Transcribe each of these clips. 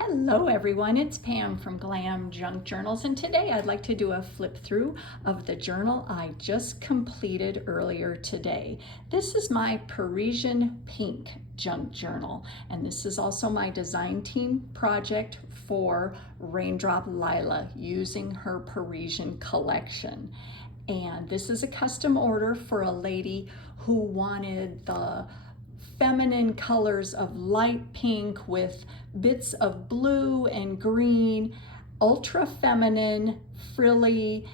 Hello everyone, it's Pam from GlamJunkJournals, and today I'd like to do a flip through of the journal I just completed earlier today. This is my Parisian Pink junk journal, and this is also my design team project for Raindrop Lila using her Parisian Collection. And this is a custom order for a lady who wanted the feminine colors of light pink with bits of blue and green, ultra feminine, frilly,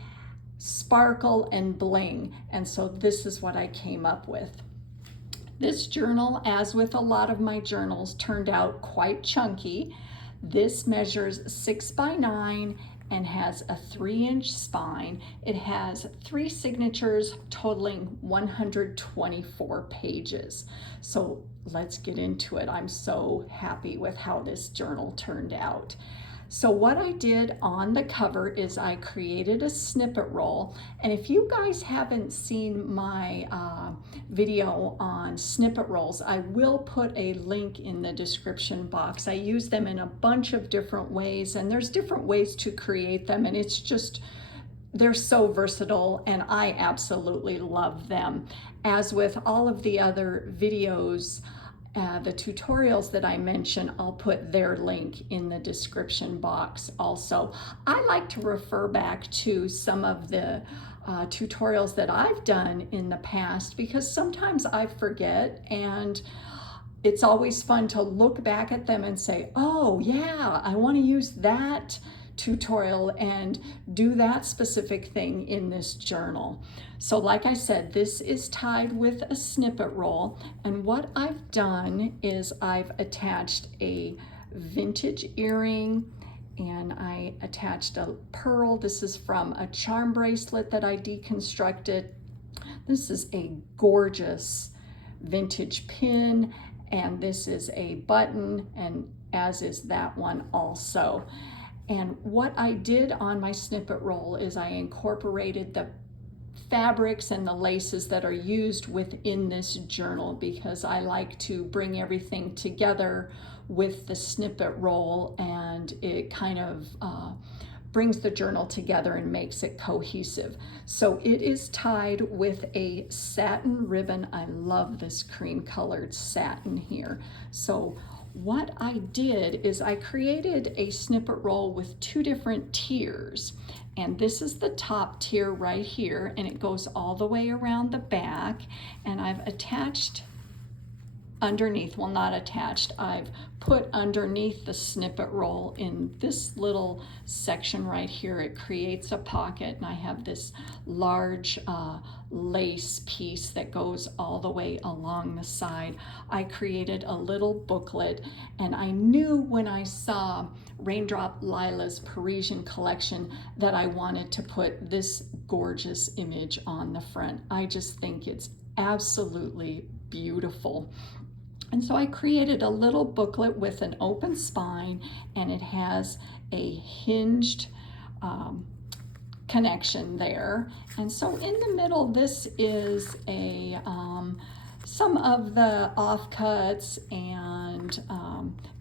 sparkle and bling. And so this is what I came up with. This journal, as with a lot of my journals, turned out quite chunky. This measures 6 by 9 and has a 3-inch spine. It has 3 signatures totaling 124 pages. So let's get into it. I'm so happy with how this journal turned out. So what I did on the cover is I created a snippet roll, and if you guys haven't seen my video on snippet rolls, I will put a link in the description box. I use them in a bunch of different ways, and there's different ways to create them, and it's just, they're so versatile, and I absolutely love them. As with all of the other videos, the tutorials that I mention, I'll put their link in the description box also. I like to refer back to some of the tutorials that I've done in the past because sometimes I forget, and it's always fun to look back at them and say, oh yeah, I want to use that tutorial and do that specific thing in this journal. So like I said, this is tied with a snippet roll, and what I've done is I've attached a vintage earring, and I attached a pearl. This is from a charm bracelet that I deconstructed. This is a gorgeous vintage pin, and this is a button, and as is that one also. And what I did on my snippet roll is I incorporated the fabrics and the laces that are used within this journal because I like to bring everything together with the snippet roll, and it kind of brings the journal together and makes it cohesive. So it is tied with a satin ribbon. I love this cream colored satin here. So what I did is I created a snippet roll with 2 different tiers, and this is the top tier right here, and it goes all the way around the back, and I've attached underneath, well not attached, I've put underneath the snippet roll in this little section right here. It creates a pocket, and I have this large lace piece that goes all the way along the side. I created a little booklet, and I knew when I saw Raindrop Lila's Parisian Collection that I wanted to put this gorgeous image on the front. I just think it's absolutely beautiful. And so I created a little booklet with an open spine, and it has a hinged connection there. And so in the middle, this is a some of the offcuts and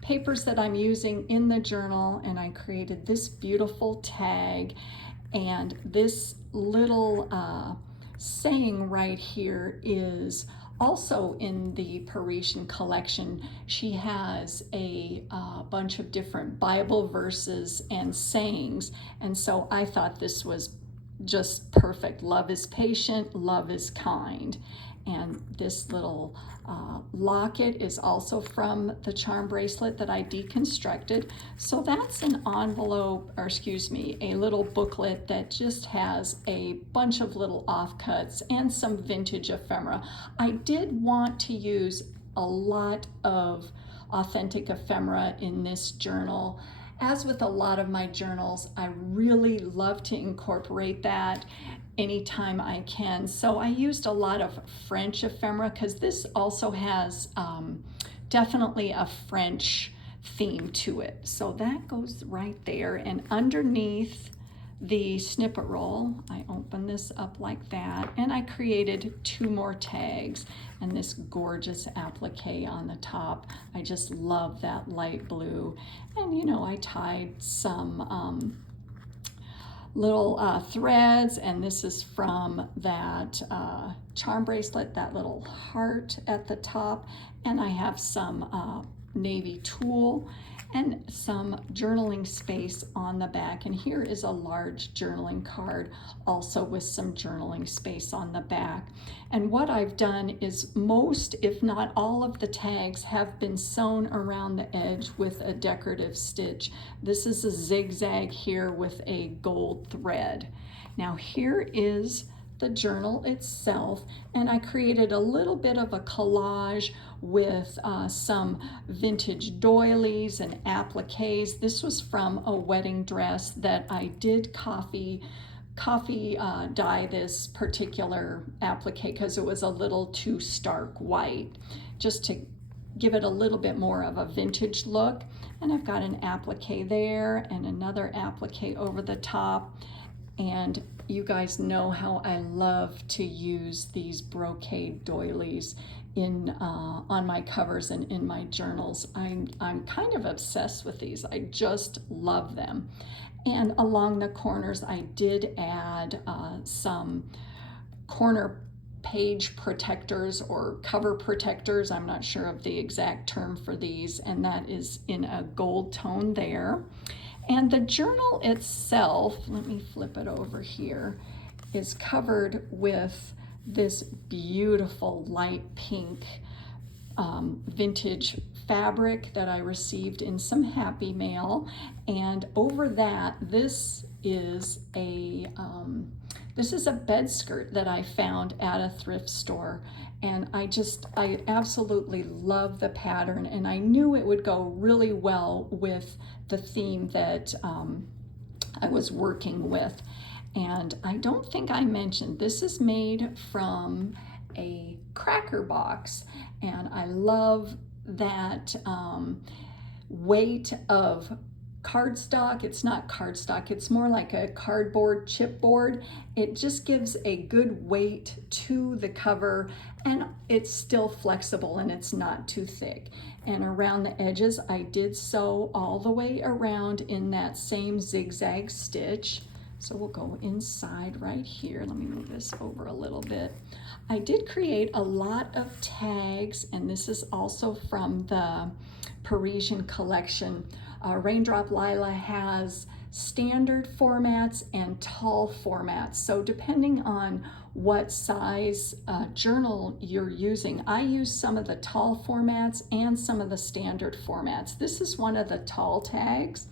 papers that I'm using in the journal, and I created this beautiful tag, and this little saying right here is also in the Parisian Collection. She has a bunch of different Bible verses and sayings, and so I thought this was just perfect. Love is patient, love is kind. And this little locket is also from the charm bracelet that I deconstructed. So that's an envelope, or excuse me, a little booklet that just has a bunch of little offcuts and some vintage ephemera. I did want to use a lot of authentic ephemera in this journal. As with a lot of my journals, I really love to incorporate that anytime I can. So I used a lot of French ephemera because this also has definitely a French theme to it. So that goes right there. And underneath the snippet roll, I open this up like that, and I created 2 more tags and this gorgeous applique on the top. I just love that light blue. And you know, I tied some little threads, and this is from that charm bracelet, that little heart at the top, and I have some navy tulle and some journaling space on the back. And here is a large journaling card also with some journaling space on the back. And what I've done is most, if not all, of the tags have been sewn around the edge with a decorative stitch. This is a zigzag here with a gold thread. Now here is the journal itself, and I created a little bit of a collage with some vintage doilies and appliques. This was from a wedding dress that I did coffee dye this particular applique because it was a little too stark white, just to give it a little bit more of a vintage look. And I've got an applique there and another applique over the top. And you guys know how I love to use these brocade doilies on my covers and in my journals. I'm kind of obsessed with these. I just love them. And along the corners, I did add some corner page protectors or cover protectors. I'm not sure of the exact term for these, and that is in a gold tone there. And the journal itself, let me flip it over here, is covered with this beautiful light pink vintage fabric that I received in some Happy Mail. And over that, this is a bed skirt that I found at a thrift store. And I absolutely love the pattern, and I knew it would go really well with the theme that I was working with. And I don't think I mentioned, this is made from a cracker box, and I love that weight of cardstock. It's not cardstock, it's more like a cardboard chipboard. It just gives a good weight to the cover, and it's still flexible and it's not too thick. And around the edges, I did sew all the way around in that same zigzag stitch. So we'll go inside right here. Let me move this over a little bit. I did create a lot of tags, and this is also from the Parisian Collection. Raindrop Lila has standard formats and tall formats. So depending on what size journal you're using, I use some of the tall formats and some of the standard formats. This is one of the tall tags,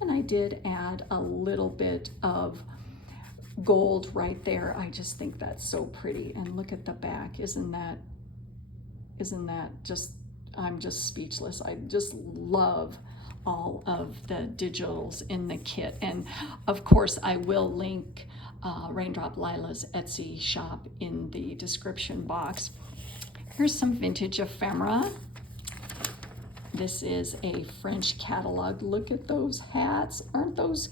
and I did add a little bit of gold right there. I just think that's so pretty. And look at the back. Isn't that just, I'm just speechless. I just love all of the digitals in the kit. And of course, I will link Raindrop Lila's Etsy shop in the description box. Here's some vintage ephemera. This is a French catalog. Look at those hats. Aren't those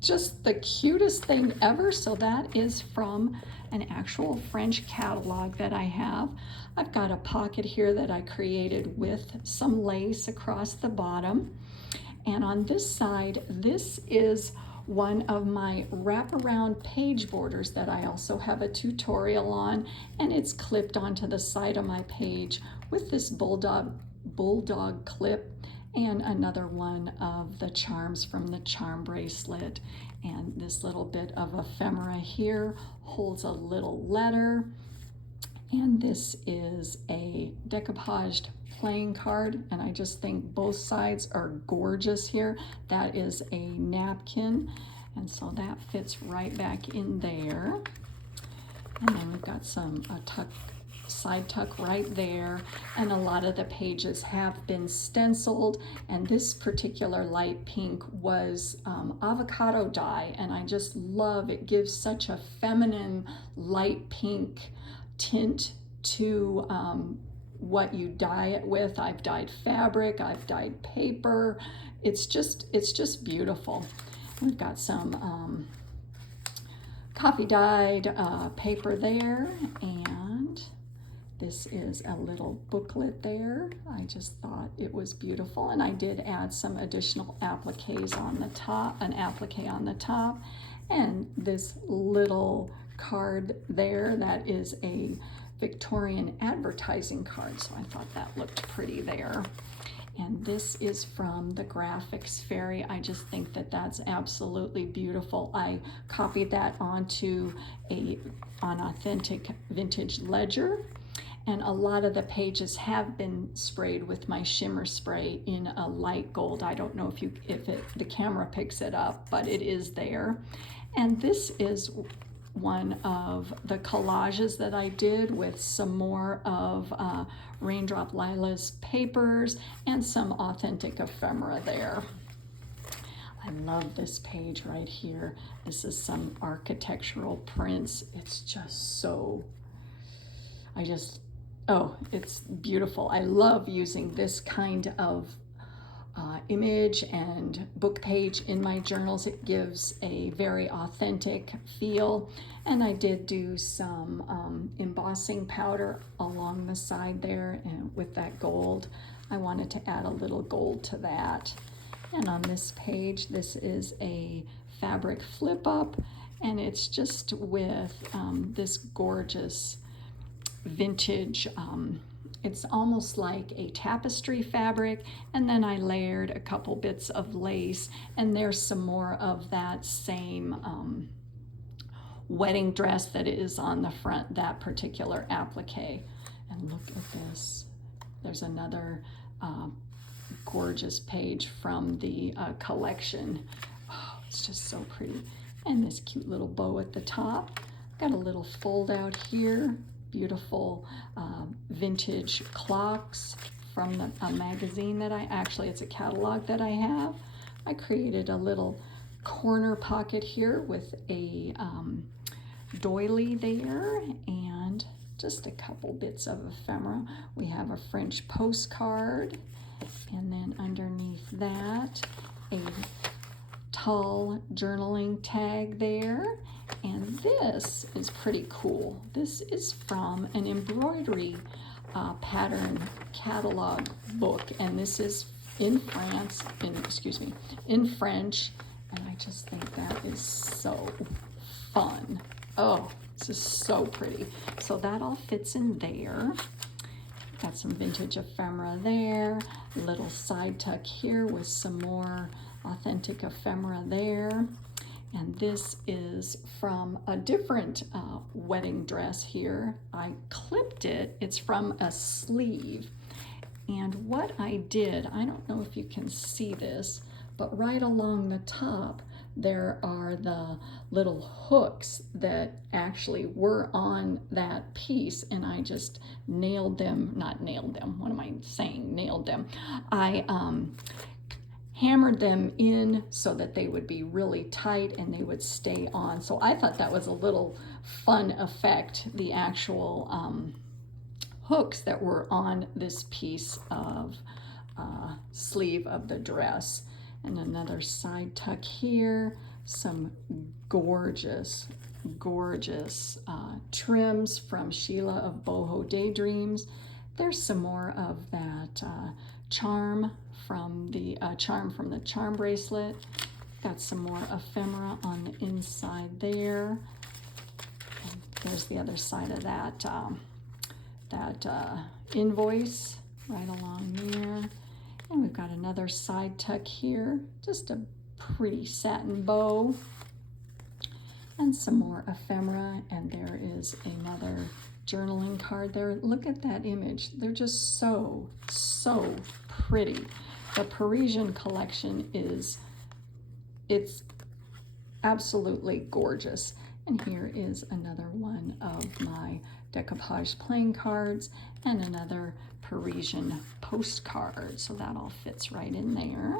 just the cutest thing ever? So that is from an actual French catalog that I have. I've got a pocket here that I created with some lace across the bottom. And on this side, this is one of my wraparound page borders that I also have a tutorial on, and it's clipped onto the side of my page with this bulldog clip and another one of the charms from the charm bracelet. And this little bit of ephemera here holds a little letter. And this is a decoupaged playing card, and I just think both sides are gorgeous here. That is a napkin, and so that fits right back in there. And then we've got some side tuck right there, and a lot of the pages have been stenciled, and this particular light pink was avocado dye, and I just love it. Gives such a feminine light pink tint to what you dye it with. I've dyed fabric, I've dyed paper. It's just beautiful. We've got some coffee dyed paper there, and this is a little booklet there. I just thought it was beautiful, and I did add some additional appliques on the top, an applique on the top, and this little card there, that is a Victorian advertising card, so I thought that looked pretty there. And this is from the Graphics Fairy. I just think that that's absolutely beautiful. I copied that onto an authentic vintage ledger, and a lot of the pages have been sprayed with my shimmer spray in a light gold. I don't know if the camera picks it up, but it is there. And this is one of the collages that I did with some more of Raindrop Lila's papers and some authentic ephemera there. I love this page right here. This is some architectural prints. It's just so, oh, it's beautiful. I love using this kind of image and book page in my journals. It gives a very authentic feel, and I did do some embossing powder along the side there, and with that gold I wanted to add a little gold to that. And on this page, this is a fabric flip up, and it's just with this gorgeous vintage it's almost like a tapestry fabric, and then I layered a couple bits of lace, and there's some more of that same wedding dress that is on the front, that particular applique. And look at this. There's another gorgeous page from the collection. Oh, it's just so pretty. And this cute little bow at the top. Got a little fold out here. Beautiful vintage clocks from a magazine that it's a catalog that I have. I created a little corner pocket here with a doily there, and just a couple bits of ephemera. We have a French postcard, and then underneath that, a tall journaling tag there. And this is pretty cool. This is from an embroidery pattern catalog book, and this is in French, and I just think that is so fun. Oh, this is so pretty. So that all fits in there. Got some vintage ephemera there, little side tuck here with some more authentic ephemera there. And this is from a different wedding dress here. I clipped it. It's from a sleeve. And what I did, I don't know if you can see this, but right along the top, there are the little hooks that actually were on that piece, and I just nailed them, not nailed them, what am I saying, nailed them. I hammered them in so that they would be really tight and they would stay on. So I thought that was a little fun effect, the actual hooks that were on this piece of sleeve of the dress. And another side tuck here, some gorgeous, gorgeous trims from Sheila of Bohodaydreams. There's some more of that charm from the charm bracelet. Got some more ephemera on the inside there. And there's the other side of that invoice right along there. And we've got another side tuck here, just a pretty satin bow, and some more ephemera, and there is another journaling card there. Look at that image. They're just so, so pretty. The Parisian Collection it's absolutely gorgeous. And here is another one of my decoupage playing cards and another Parisian postcard. So that all fits right in there.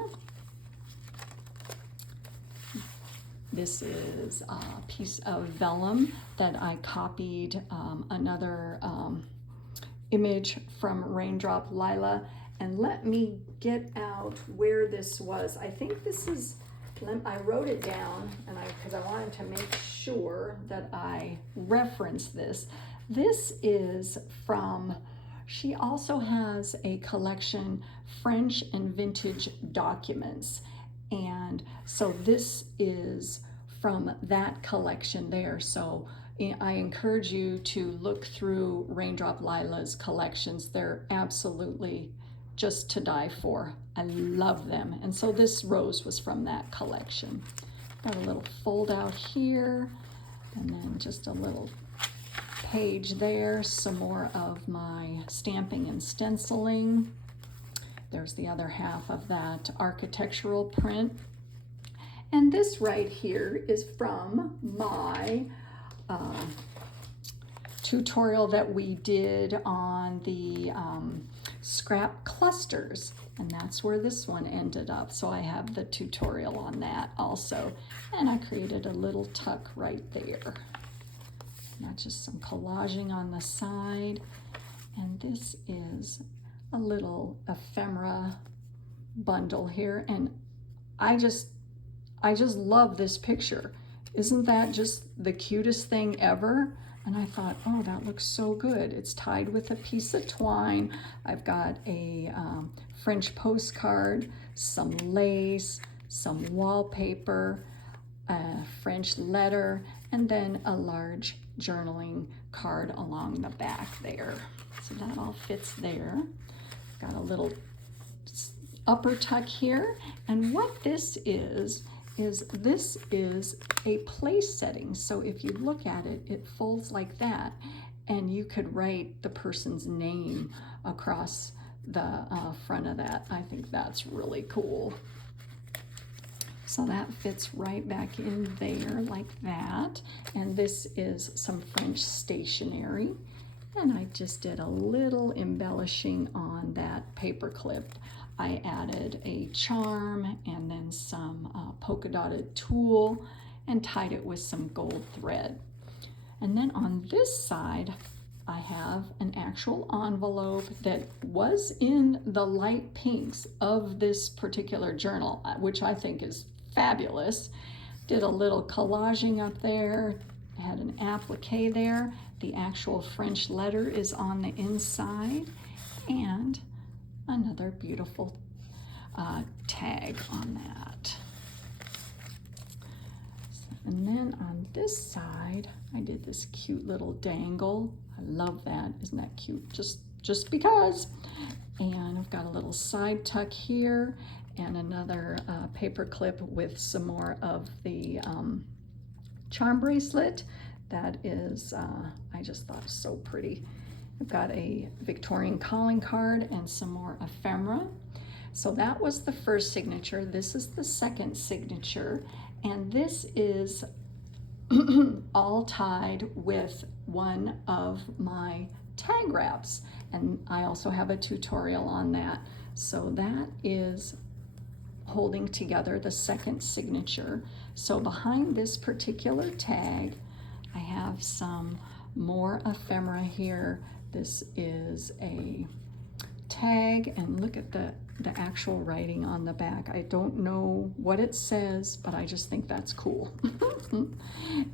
This is a piece of vellum that I copied another image from Raindrop, Lila. And let me get out where this was. I think this is, I wrote it down and because I wanted to make sure that I reference this. This is from, she also has a collection, French and Vintage Documents. And so this is from that collection there. So I encourage you to look through Raindrop Lila's collections. They're absolutely just to die for. I love them. And so this rose was from that collection. Got a little fold out here, and then just a little page there. Some more of my stamping and stenciling. There's the other half of that architectural print. And this right here is from my tutorial that we did on the scrap clusters. And that's where this one ended up. So I have the tutorial on that also. And I created a little tuck right there. And that's just some collaging on the side. And this is a little ephemera bundle here, and I just love this picture. Isn't that just the cutest thing ever? And I thought, oh, that looks so good. It's tied with a piece of twine. I've got a French postcard, some lace, some wallpaper, a French letter, and then a large journaling card along the back there. So that all fits there. Got a little upper tuck here, and what this is this is a place setting. So if you look at it, it folds like that, and you could write the person's name across the front of that. I think that's really cool. So that fits right back in there like that. And this is some French stationery. And I just did a little embellishing on that paper clip. I added a charm and then some polka dotted tulle and tied it with some gold thread. And then on this side, I have an actual envelope that was in the light pinks of this particular journal, which I think is fabulous. Did a little collaging up there, had an applique there. The actual French letter is on the inside, and another beautiful tag on that. And then on this side, I did this cute little dangle. I love that. Isn't that cute? Just because. And I've got a little side tuck here and another paper clip with some more of the charm bracelet. That is, I just thought so pretty. I've got a Victorian calling card and some more ephemera. So that was the first signature. This is the second signature. And this is all tied with one of my tag wraps. And I also have a tutorial on that. So that is holding together the second signature. So behind this particular tag, I have some more ephemera here. This is a tag, and look at the actual writing on the back. I don't know what it says, but I just think that's cool.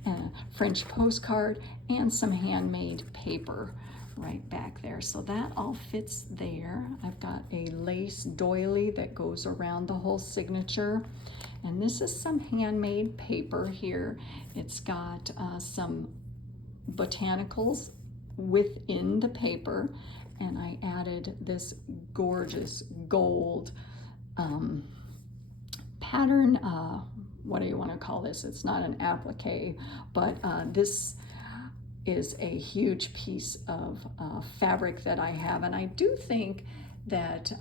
A French postcard and some handmade paper right back there. So that all fits there. I've got a lace doily that goes around the whole signature. And this is some handmade paper here. It's got some botanicals within the paper, and I added this gorgeous gold pattern. What do you want to call this? It's not an applique, but this is a huge piece of fabric that I have, and I do think that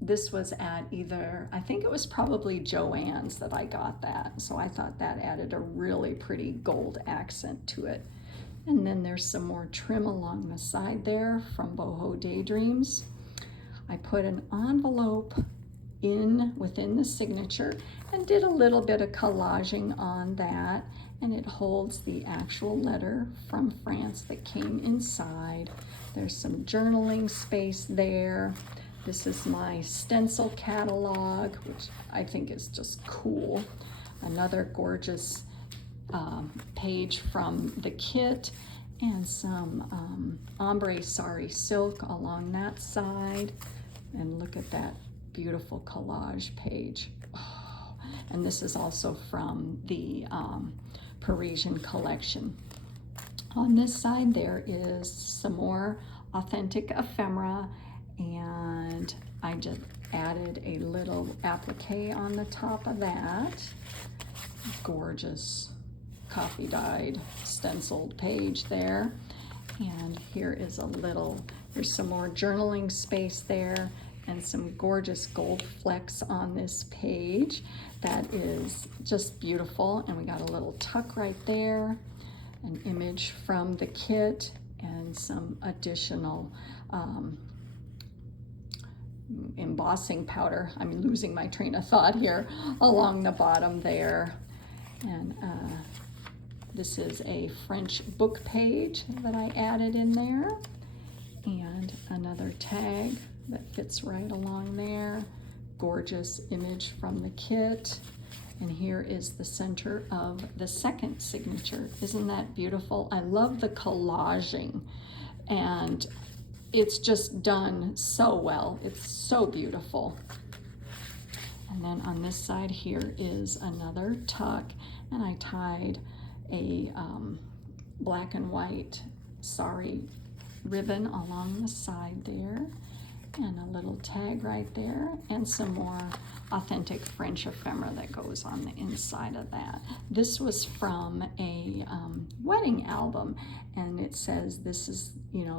this was at either, I think it was probably Joann's that I got that, so I thought that added a really pretty gold accent to it. And then there's some more trim along the side there from Bohodaydreams. I put an envelope within the signature and did a little bit of collaging on that, and it holds the actual letter from France that came inside. There's some journaling space there. This is my stencil catalog, which I think is just cool. Another gorgeous page from the kit, and some ombre sari silk along that side. And look at that beautiful collage page. Oh, and this is also from the Parisian Collection. On this side there is some more authentic ephemera, and I just added a little applique on the top of that. Gorgeous coffee dyed stenciled page there. And here is there's some more journaling space there, and some gorgeous gold flecks on this page. That is just beautiful. And we got a little tuck right there, an image from the kit, and some additional embossing powder. I'm losing my train of thought here along the bottom there. And this is a French book page that I added in there, and another tag that fits right along there. Gorgeous image from the kit. And here is the center of the second signature. Isn't that beautiful? I love the collaging, and it's just done so well. It's so beautiful. And then on this side here is another tuck, and I tied a black and white sari ribbon along the side there, and a little tag right there, and some more authentic French ephemera that goes on the inside of that. This was from a wedding album, and it says this is,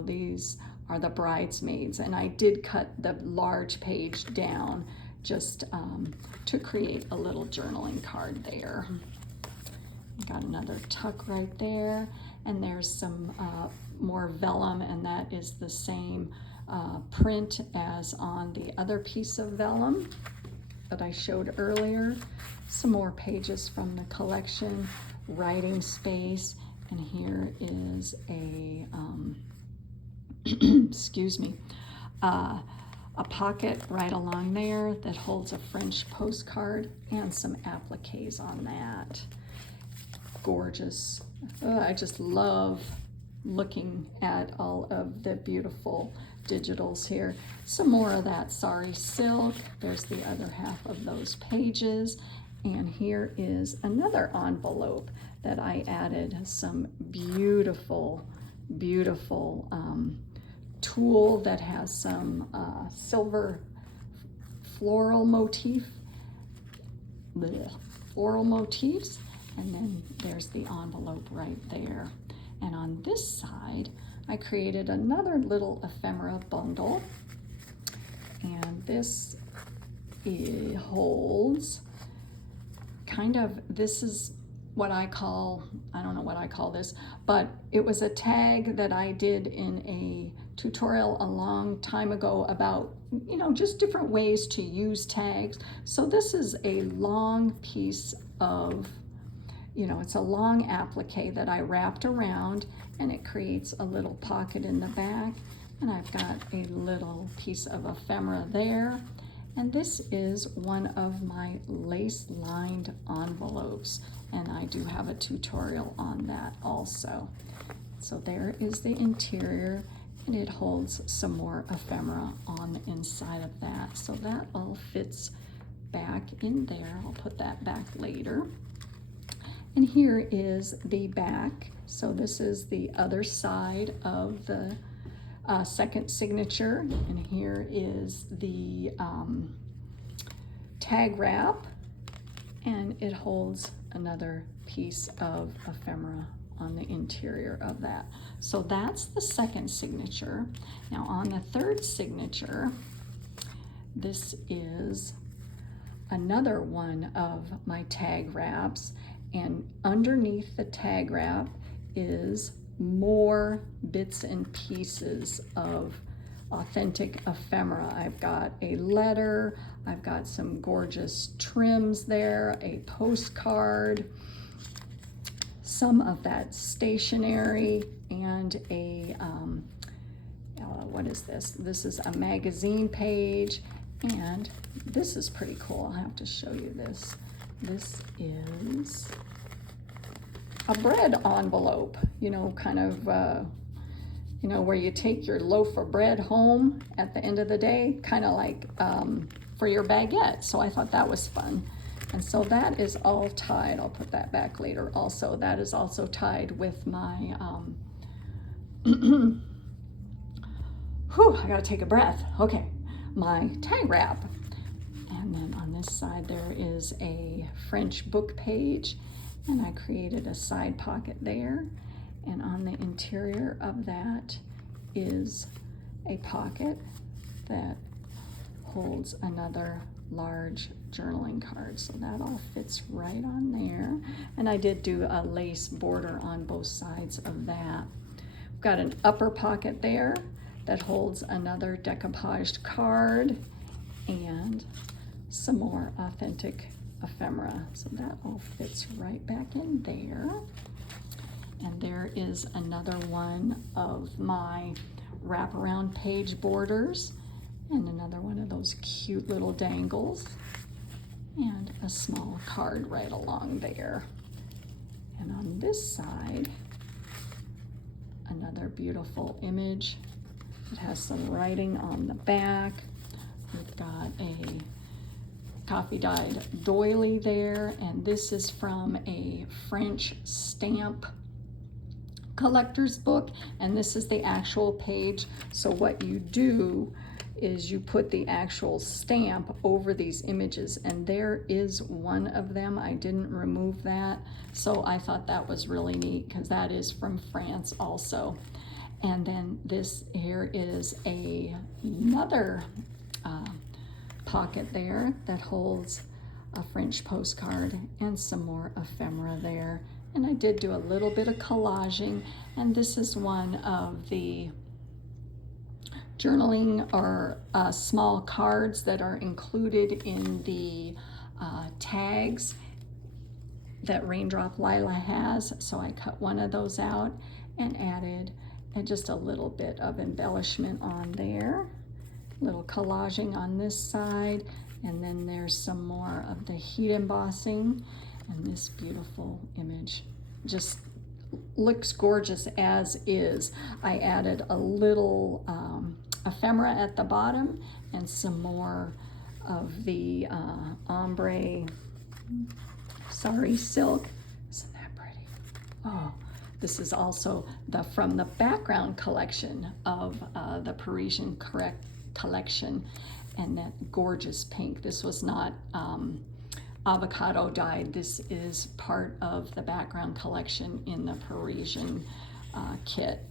these are the bridesmaids, and I did cut the large page down just to create a little journaling card there. Got another tuck right there, and there's some more vellum, and that is the same print as on the other piece of vellum that I showed earlier. Some more pages from the collection, writing space, and here is a excuse me, a pocket right along there that holds a French postcard and some appliques on that. Gorgeous. I just love looking at all of the beautiful digitals here. Some more of that sari silk. There's the other half of those pages. And here is another envelope that I added some beautiful, beautiful tulle that has some silver floral motifs. And then there's the envelope right there. And on this side, I created another little ephemera bundle. And this holds this is what I call, I don't know what I call this, but it was a tag that I did in a tutorial a long time ago about, just different ways to use tags. So this is a long piece of, it's a long applique that I wrapped around, and it creates a little pocket in the back, and I've got a little piece of ephemera there. And this is one of my lace-lined envelopes, and I do have a tutorial on that also. So there is the interior, and it holds some more ephemera on the inside of that. So that all fits back in there. I'll put that back later. And here is the back. So this is the other side of the second signature, and here is the tag wrap, and it holds another piece of ephemera on the interior of that. So that's the second signature. Now on the third signature, this is another one of my tag wraps, and underneath the tag wrap is more bits and pieces of authentic ephemera. I've got a letter, I've got some gorgeous trims there, a postcard, some of that stationery, and a, what is this? This is a magazine page, and this is pretty cool. I'll have to show you this. This is a bread envelope, you know, kind of, you know, where you take your loaf of bread home at the end of the day, kind of like for your baguette. So I thought that was fun. And so that is all tied. I'll put that back later also. That is also tied with my, whew, I gotta take a breath. Okay, my tag wrap. And then on this side there is a French book page, and I created a side pocket there. And on the interior of that is a pocket that holds another large journaling card. So that all fits right on there. And I did do a lace border on both sides of that. I've got an upper pocket there that holds another decoupaged card and some more authentic ephemera. So that all fits right back in there. And there is another one of my wraparound page borders, and another one of those cute little dangles, and a small card right along there. And on this side, another beautiful image. It has some writing on the back. We've got a coffee-dyed doily there, and this is from a French stamp collector's book, and this is the actual page. So what you do is you put the actual stamp over these images, and there is one of them. I didn't remove that, so I thought that was really neat because that is from France also. And then this here is another pocket there that holds a French postcard and some more ephemera there. And I did do a little bit of collaging, and this is one of the journaling or small cards that are included in the tags that Raindrop Lila has. So I cut one of those out and added just a little bit of embellishment on there, little collaging on this side, and then there's some more of the heat embossing. And this beautiful image just looks gorgeous as is. I added a little ephemera at the bottom and some more of the ombre, silk. Isn't that pretty? Oh, this is also from the background collection of the Parisian Collection, and that gorgeous pink. This was not avocado dyed. This is part of the background collection in the Parisian kit.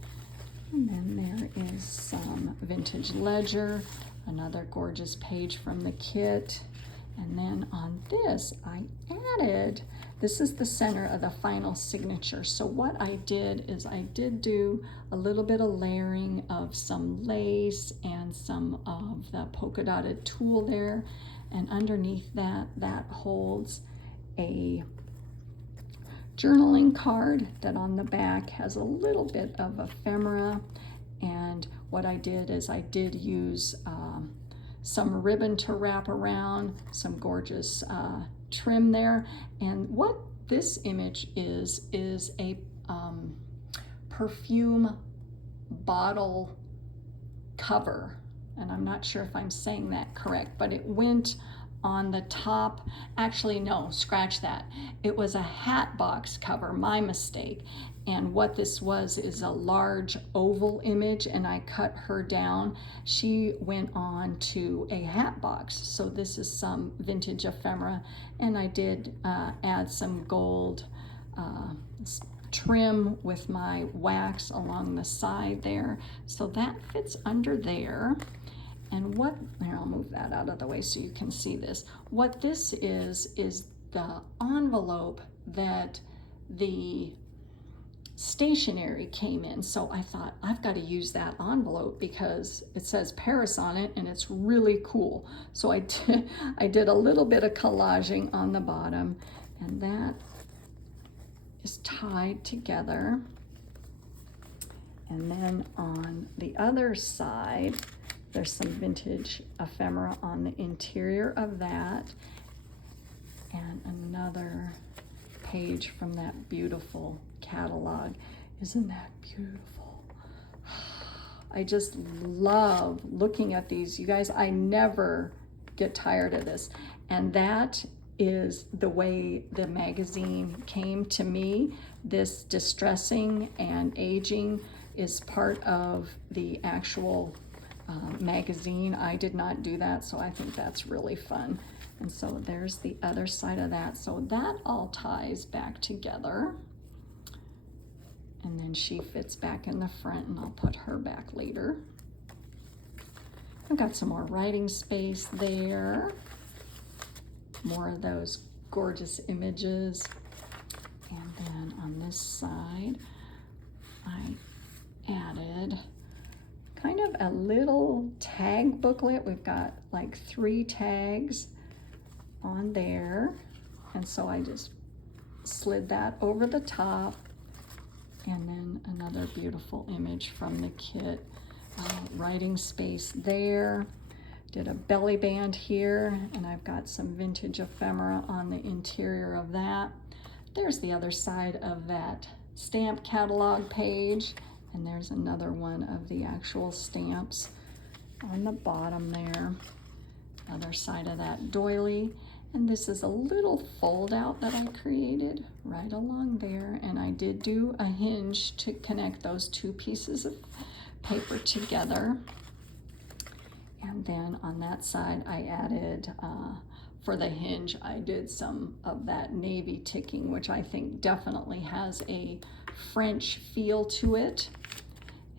And then there is some vintage ledger, another gorgeous page from the kit. And then on this, I added, this is the center of the final signature. So what I did is I did do a little bit of layering of some lace and some of the polka dotted tulle there. And underneath that, that holds a journaling card that on the back has a little bit of ephemera. And what I did is I did use some ribbon to wrap around, some gorgeous trim there. And what this image is a perfume bottle cover. And I'm not sure if I'm saying that correct, but it went on the top. Actually, no, scratch that. It was a hat box cover, my mistake. And what this was is a large oval image, and I cut her down. She went on to a hat box. So this is some vintage ephemera, and I did add some gold trim with my wax along the side there. So that fits under there. And here, I'll move that out of the way so you can see this. What this is the envelope that the stationery came in. So I thought, I've got to use that envelope because it says Paris on it and it's really cool. So I did a little bit of collaging on the bottom, and that is tied together. And then on the other side, there's some vintage ephemera on the interior of that, and another page from that beautiful catalog. Isn't that beautiful? I just love looking at these. You guys, I never get tired of this. And that is the way the magazine came to me. This distressing and aging is part of the actual magazine. I did not do that, so I think that's really fun. And so there's the other side of that. So that all ties back together. And then she fits back in the front, and I'll put her back later. I've got some more writing space there. More of those gorgeous images. And then on this side, I added kind of a little tag booklet. We've got like 3 tags on there. And so I just slid that over the top. And then another beautiful image from the kit. Writing space there. Did a belly band here, and I've got some vintage ephemera on the interior of that. There's the other side of that stamp catalog page, and there's another one of the actual stamps on the bottom there. Other side of that doily. And this is a little fold out that I created right along there. And I did do a hinge to connect those 2 pieces of paper together. And then on that side, I added, for the hinge, I did some of that navy ticking, which I think definitely has a French feel to it.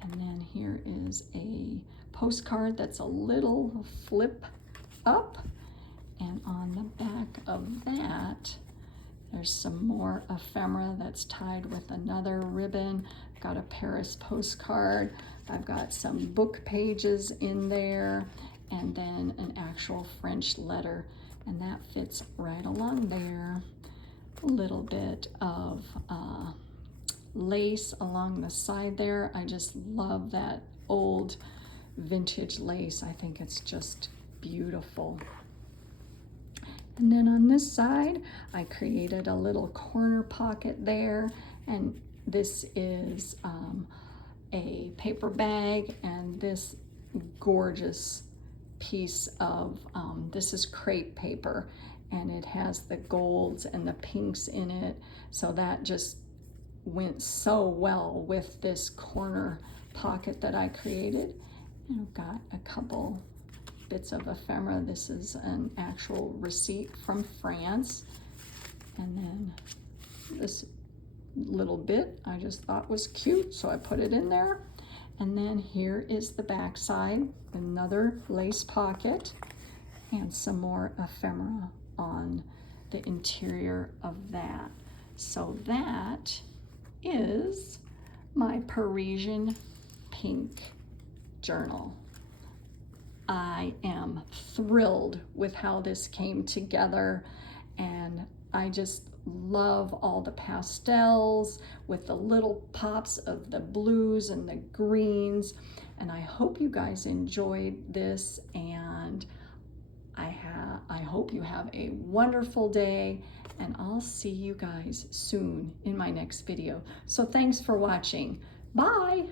And then here is a postcard that's a little flip up. And on the back of that, there's some more ephemera that's tied with another ribbon. I've got a Paris postcard. I've got some book pages in there, and then an actual French letter. And that fits right along there. A little bit of lace along the side there. I just love that old vintage lace. I think it's just beautiful. And then on this side, I created a little corner pocket there, and this is a paper bag, and this gorgeous piece of, this is crepe paper, and it has the golds and the pinks in it, so that just went so well with this corner pocket that I created. And I've got a couple bits of ephemera. This is an actual receipt from France. And then this little bit I just thought was cute, so I put it in there. And then here is the back side, another lace pocket, and some more ephemera on the interior of that. So that is my Parisian Pink journal. I am thrilled with how this came together, and I just love all the pastels with the little pops of the blues and the greens. And I hope you guys enjoyed this, and I hope you have a wonderful day, and I'll see you guys soon in my next video. So thanks for watching. Bye.